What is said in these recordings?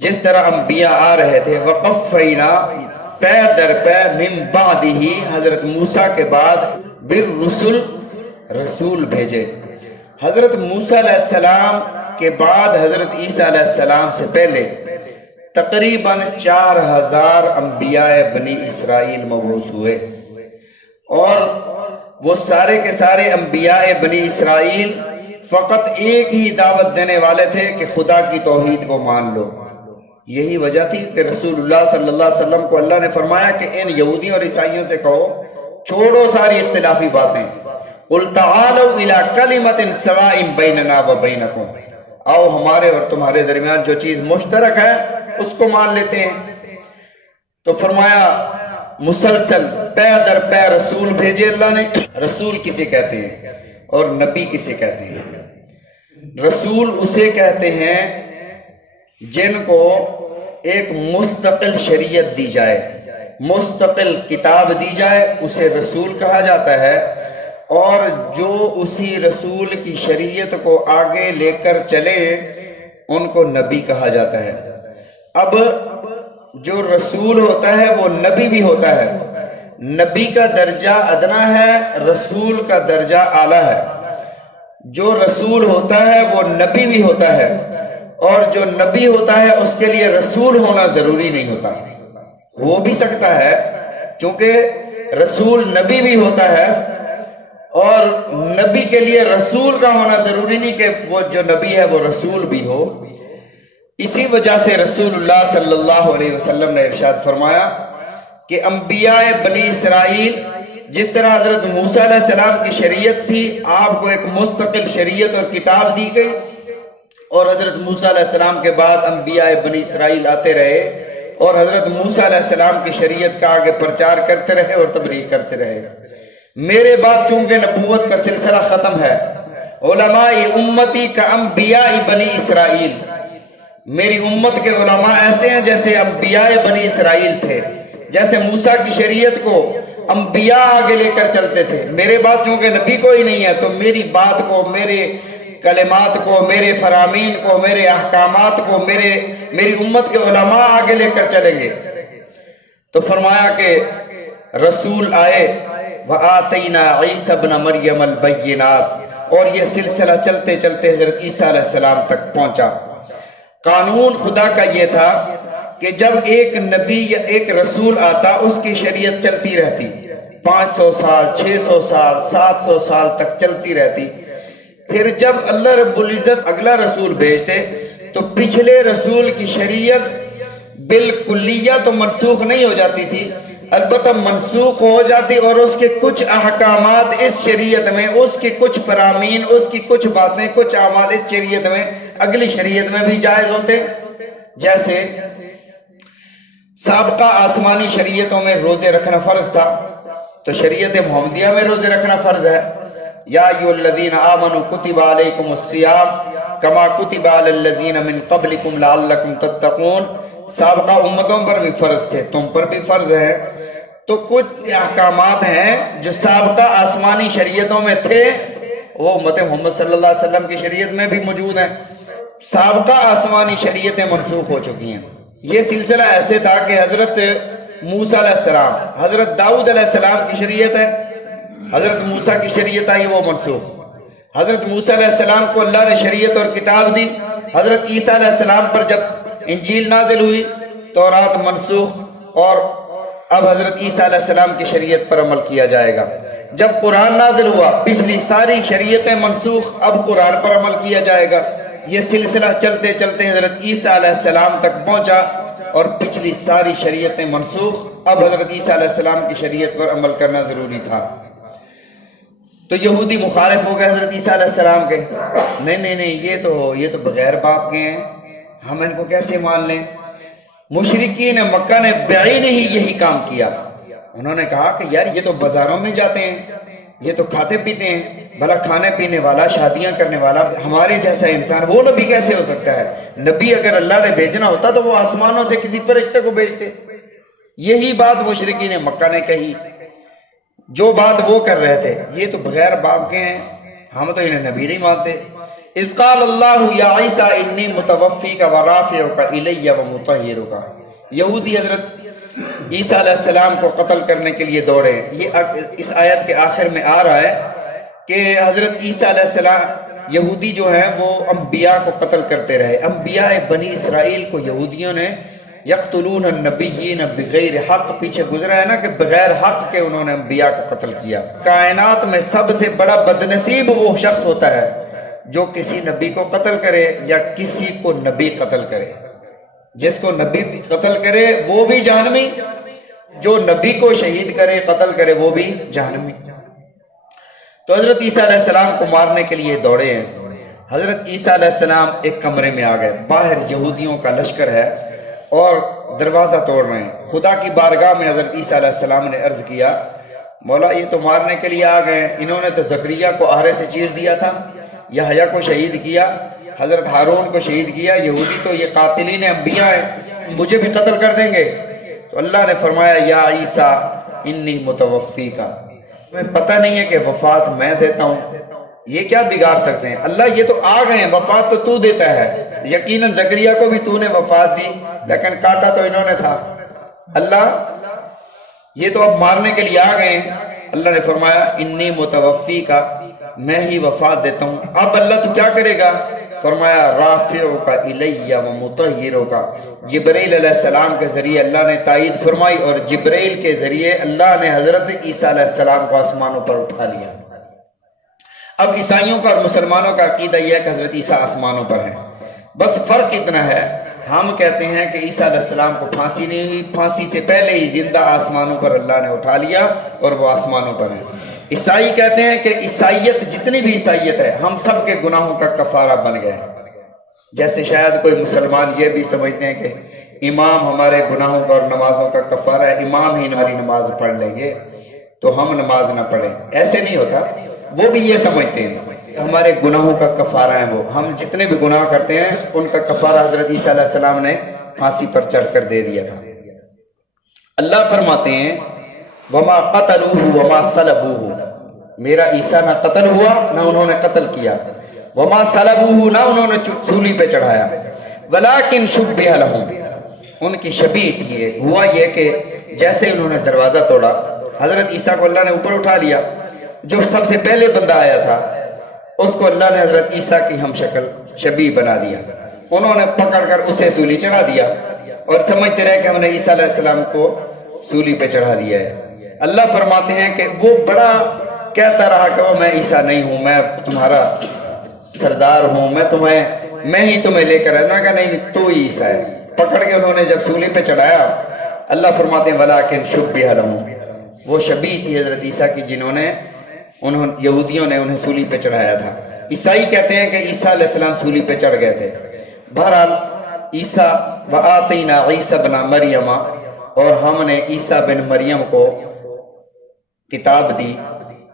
جس طرح انبیاء آ رہے تھے، وقفینا پے در پے من بعدہ حضرت موسیٰ کے بعد بالرسل رسول بھیجے۔ حضرت موسیٰ علیہ السلام کے بعد حضرت عیسیٰ علیہ السلام سے پہلے تقریباً 4000 انبیاء بنی اسرائیل مبعوث ہوئے، اور وہ سارے کے سارے انبیاء بنی اسرائیل فقط ایک ہی دعوت دینے والے تھے کہ خدا کی توحید کو مان لو۔ یہی وجہ تھی کہ رسول اللہ صلی اللہ علیہ وسلم کو اللہ نے فرمایا کہ ان یہودیوں اور عیسائیوں سے کہو چھوڑو ساری اختلافی باتیں، قُلْ تَعَالَوْا إِلَىٰ كَلِمَةٍ سَوَاءٍ بَيْنَنَا وَبَيْنَكُمْ، آؤ ہمارے اور تمہارے درمیان جو چیز مشترک ہے اس کو مان لیتے ہیں۔ تو فرمایا مسلسل پے در پے رسول بھیجے اللہ نے۔ رسول کسے کہتے ہیں اور نبی کسے کہتے ہیں؟ رسول اسے کہتے ہیں جن کو ایک مستقل شریعت دی جائے، مستقل کتاب دی جائے، اسے رسول کہا جاتا ہے، اور جو اسی رسول کی شریعت کو آگے لے کر چلے ان کو نبی کہا جاتا ہے۔ اب جو رسول ہوتا ہے وہ نبی بھی ہوتا ہے، نبی کا درجہ ادنا ہے، رسول کا درجہ اعلیٰ ہے۔ جو رسول ہوتا ہے وہ نبی بھی ہوتا ہے، اور جو نبی ہوتا ہے اس کے لیے رسول ہونا ضروری نہیں ہوتا، ہو بھی سکتا ہے، چونکہ رسول نبی بھی ہوتا ہے، اور نبی کے لیے رسول کا ہونا ضروری نہیں کہ وہ جو نبی ہے وہ رسول بھی ہو۔ اسی وجہ سے رسول اللہ صلی اللہ علیہ وسلم نے ارشاد فرمایا کہ انبیاء بنی اسرائیل جس طرح حضرت موسیٰ علیہ السلام کی شریعت تھی، آپ کو ایک مستقل شریعت اور کتاب دی گئی، اور حضرت موسیٰ علیہ السلام کے بعد انبیاء بنی اسرائیل آتے رہے اور حضرت موسیٰ علیہ السلام کی شریعت کا آگے پرچار کرتے رہے اور تبلیغ کرتے رہے۔ میرے بعد چونکہ نبوت کا سلسلہ ختم ہے، علماء امتی کا انبیاء بنی اسرائیل، میری امت کے علماء ایسے ہیں جیسے انبیاء بنی اسرائیل تھے، جیسے موسیٰ کی شریعت کو انبیاء آگے لے کر چلتے تھے۔ میرے بعد چونکہ نبی کوئی نہیں ہے تو میری بات کو، میرے کلمات کو، میرے فرامین کو، میرے احکامات کو میری امت کے علماء آگے لے کر چلیں گے۔ تو فرمایا کہ رسول آئے، وَآتَيْنَا عِيسَى ابْنَ مَرْيَمَ الْبَيِّنَاتِ، اور یہ سلسلہ چلتے چلتے حضرت عیسیٰ علیہ السلام تک پہنچا۔ قانون خدا کا یہ تھا کہ جب ایک نبی یا ایک رسول آتا اس کی شریعت چلتی رہتی، 500 سال، 600 سال، 700 سال تک چلتی رہتی۔ پھر جب اللہ رب العزت اگلا رسول بھیجتے تو پچھلے رسول کی شریعت بالکلیہ تو منسوخ نہیں ہو جاتی تھی، البتہ منسوخ ہو جاتی، اور اس کے کچھ احکامات اس شریعت میں، اس کے کچھ فرامین، اس کی کچھ باتیں، کچھ اعمال اس شریعت میں اگلی شریعت میں بھی جائز ہوتے۔ جیسے سابقہ آسمانی شریعتوں میں روزے رکھنا فرض تھا، تو شریعت محمدیہ میں روزے رکھنا فرض ہے۔ یا ایھا الذین آمنوا کتب علیکم الصیام کما کتب علی الذین من قبلکم لعلکم تتقون، سابقہ امتوں پر بھی فرض تھے، تم پر بھی فرض ہے۔ تو کچھ احکامات ہیں جو سابقہ آسمانی شریعتوں میں تھے، وہ امت محمد صلی اللہ علیہ وسلم کی شریعت میں بھی موجود ہیں۔ سابقہ آسمانی شریعتیں منسوخ ہو چکی ہیں۔ یہ سلسلہ ایسے تھا کہ حضرت موسیٰ علیہ السلام، حضرت داؤد علیہ السلام کی شریعت ہے، حضرت موسیٰ کی شریعت آئی وہ منسوخ۔ حضرت موسیٰ علیہ السلام کو اللہ نے شریعت اور کتاب دی، حضرت عیسیٰ علیہ السلام پر جب انجیل نازل ہوئی، تورات منسوخ، اور اب حضرت عیسیٰ علیہ السلام کی شریعت پر عمل کیا جائے گا۔ جب قرآن نازل ہوا، پچھلی ساری شریعتیں منسوخ، اب قرآن پر عمل کیا جائے گا۔ یہ سلسلہ چلتے چلتے حضرت عیسیٰ علیہ السلام تک پہنچا، اور پچھلی ساری شریعتیں منسوخ، اب حضرت عیسیٰ علیہ السلام کی شریعت پر عمل کرنا ضروری تھا۔ تو یہودی مخالف ہو گئے حضرت عیسیٰ علیہ السلام کے، نہیں یہ تو بغیر باپ کے ہیں، ہم ان کو کیسے مان لیں؟ مشرکین مکہ نے بعین ہی یہی کام کیا، انہوں نے کہا کہ یار یہ تو بازاروں میں جاتے ہیں، یہ تو کھاتے پیتے ہیں، بھلا کھانے پینے والا، شادیاں کرنے والا، ہمارے جیسا انسان، وہ نبی کیسے ہو سکتا ہے؟ نبی اگر اللہ نے بھیجنا ہوتا تو وہ آسمانوں سے کسی فرشتے کو بھیجتے۔ یہی بات مشرکین مکہ نے کہی، جو بات وہ کر رہے تھے، یہ تو بغیر باپ کے ہیں، ہم تو انہیں نبی نہیں مانتے۔ اذ قال اللہ یا عیسیٰ انی متوفیک و رافعک الی و مطہرک۔ یہودی حضرت عیسیٰ علیہ السلام کو قتل کرنے کے لیے دوڑے ہیں۔ یہ اس آیت کے آخر میں آ رہا ہے کہ حضرت عیسیٰ علیہ السلام، یہودی جو ہیں وہ انبیاء کو قتل کرتے رہے۔ انبیاء بنی اسرائیل کو یہودیوں نے یقتلون النبیین بغیر حق، پیچھے گزرا ہے نا کہ بغیر حق کے انہوں نے انبیاء کو قتل کیا۔ کائنات میں سب سے بڑا بدنصیب وہ شخص ہوتا ہے جو کسی نبی کو قتل کرے یا کسی کو نبی قتل کرے۔ جس کو نبی قتل کرے وہ بھی جہنمی، جو نبی کو شہید کرے قتل کرے وہ بھی جہنمی۔ تو حضرت عیسیٰ علیہ السلام کو مارنے کے لیے دوڑے ہیں۔ حضرت عیسیٰ علیہ السلام ایک کمرے میں آ گئے، باہر یہودیوں کا لشکر ہے اور دروازہ توڑ رہے ہیں۔ خدا کی بارگاہ میں حضرت عیسیٰ علیہ السلام نے عرض کیا، مولا یہ تو مارنے کے لیے آ گئے ہیں، انہوں نے تو زکریا کو آرے سے چیر دیا تھا، یحییٰ کو شہید کیا، حضرت ہارون کو شہید کیا، یہودی تو یہ قاتلین انبیاء ہیں، مجھے بھی قتل کر دیں گے۔ تو اللہ نے فرمایا یا عیسیٰ انی متوفیکا، تمہیں پتہ نہیں ہے کہ وفات میں دیتا ہوں، یہ کیا بگاڑ سکتے ہیں؟ اللہ یہ تو آ گئے ہیں، وفات تو تو دیتا ہے، یقیناً زکریا کو بھی تو نے وفات دی لیکن کاٹا تو انہوں نے تھا۔ اللہ یہ تو اب مارنے کے لیے آ گئے ہیں۔ اللہ نے فرمایا انی متوفیکا، میں ہی وفات دیتا ہوں۔ اب اللہ تو کیا کرے گا؟ فرمایا رافعک الی و مطہرک، جبرائیل علیہ السلام کے ذریعے اللہ نے تائید فرمائی اور جبرائیل کے ذریعے اللہ نے حضرت عیسیٰ علیہ السلام کو آسمانوں پر اٹھا لیا۔ اب عیسائیوں کا اور مسلمانوں کا عقیدہ یہ ہے کہ حضرت عیسیٰ آسمانوں پر ہیں، بس فرق اتنا ہے ہم کہتے ہیں کہ عیسیٰ علیہ السلام کو پھانسی نہیں ہوئی، پھانسی سے پہلے ہی زندہ آسمانوں پر اللہ نے اٹھا لیا اور وہ آسمانوں پر ہیں۔ عیسائی کہتے ہیں کہ عیسائیت جتنی بھی عیسائیت ہے ہم سب کے گناہوں کا کفارہ بن گئے، جیسے شاید کوئی مسلمان یہ بھی سمجھتے ہیں کہ امام ہمارے گناہوں کا اور نمازوں کا کفارہ ہے، امام ہی ہماری نماز پڑھ لیں گے تو ہم نماز نہ پڑھیں، ایسے نہیں ہوتا۔ وہ بھی یہ سمجھتے ہیں ہمارے گناہوں کا کفارہ ہے، وہ ہم جتنے بھی گناہ کرتے ہیں ان کا کفارہ حضرت عیسیٰ علیہ السلام نے پھانسی پر چڑھ کر دے دیا تھا۔ اللہ فرماتے ہیں وما قتلوہ وما صلبوہ، میرا عیسیٰ نہ قتل ہوا نہ انہوں نے قتل کیا، وما صلبوہ نہ انہوں نے سولی پہ چڑھایا، ولکن شبہ لہم، ان کی شبیہ تھی، ہوا یہ کہ جیسے انہوں نے دروازہ توڑا حضرت عیسیٰ کو اللہ نے اوپر اٹھا لیا، جو سب سے پہلے بندہ آیا تھا اس کو اللہ نے حضرت عیسیٰ کی ہم شکل شبیہ بنا دیا، انہوں نے پکڑ کر اسے سولی چڑھا دیا اور سمجھتے رہے کہ ہم نے عیسیٰ علیہ السلام کو سولی پہ چڑھا دیا ہے۔ اللہ فرماتے ہیں کہ وہ بڑا کہتا رہا کہ وہ میں عیسیٰ نہیں ہوں، میں تمہارا سردار ہوں، میں ہی تمہیں لے کر آیا، کہ نہیں تو ہی عیسیٰ ہے۔ پکڑ کے انہوں نے جب سولی پہ چڑھایا، اللہ فرماتے ہیں ولیکن شبہ لہم، وہ شبیہ تھی حضرت عیسیٰ کی جنہوں نے یہودیوں نے انہیں سولی پہ چڑھایا تھا۔ عیسائی کہتے ہیں کہ عیسیٰ علیہ السلام سولی پہ چڑھ گئے تھے۔ بہرحال عیسیٰ وآتینا عیسیٰ بن مریم، اور ہم نے عیسیٰ بن مریم کو کتاب دی،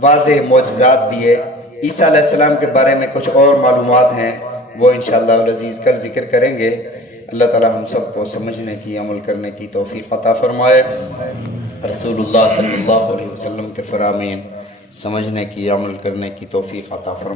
واضح معجزات دیے۔ عیسیٰ علیہ السلام کے بارے میں کچھ اور معلومات ہیں، وہ انشاءاللہ العزیز کل ذکر کریں گے۔ اللہ تعالی ہم سب کو سمجھنے کی، عمل کرنے کی توفیق عطا فرمائے۔ رسول اللہ صلی اللہ علیہ وسلم کے فرامین سمجھنے کی، عمل کرنے کی توفیق عطا فرمائے۔